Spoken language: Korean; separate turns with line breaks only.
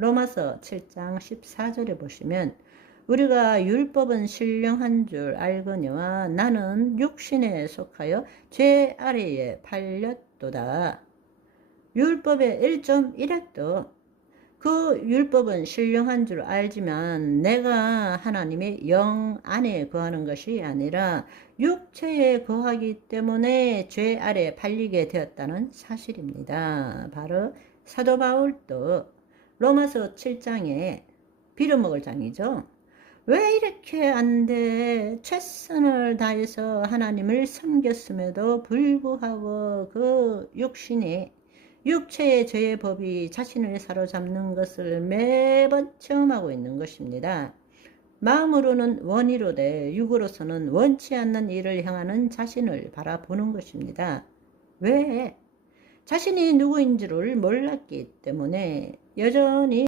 로마서 7장 14절에 보시면 우리가 율법은 신령한 줄 알거니와 나는 육신에 속하여 죄 아래에 팔렸도다. 율법의 1.1핵도 그 율법은 신령한 줄 알지만 내가 하나님의 영 안에 거하는 것이 아니라 육체에 거하기 때문에 죄 아래 팔리게 되었다는 사실입니다. 바로 사도 바울도 로마서 7장에 빌어먹을 장이죠. 왜 이렇게 안 돼? 최선을 다해서 하나님을 섬겼음에도 불구하고 그 육신이 육체의 죄의 법이 자신을 사로잡는 것을 매번 체험하고 있는 것입니다. 마음으로는 원이로되 육으로서는 원치 않는 일을 향하는 자신을 바라보는 것입니다. 왜? 자신이 누구인지를 몰랐기 때문에 여전히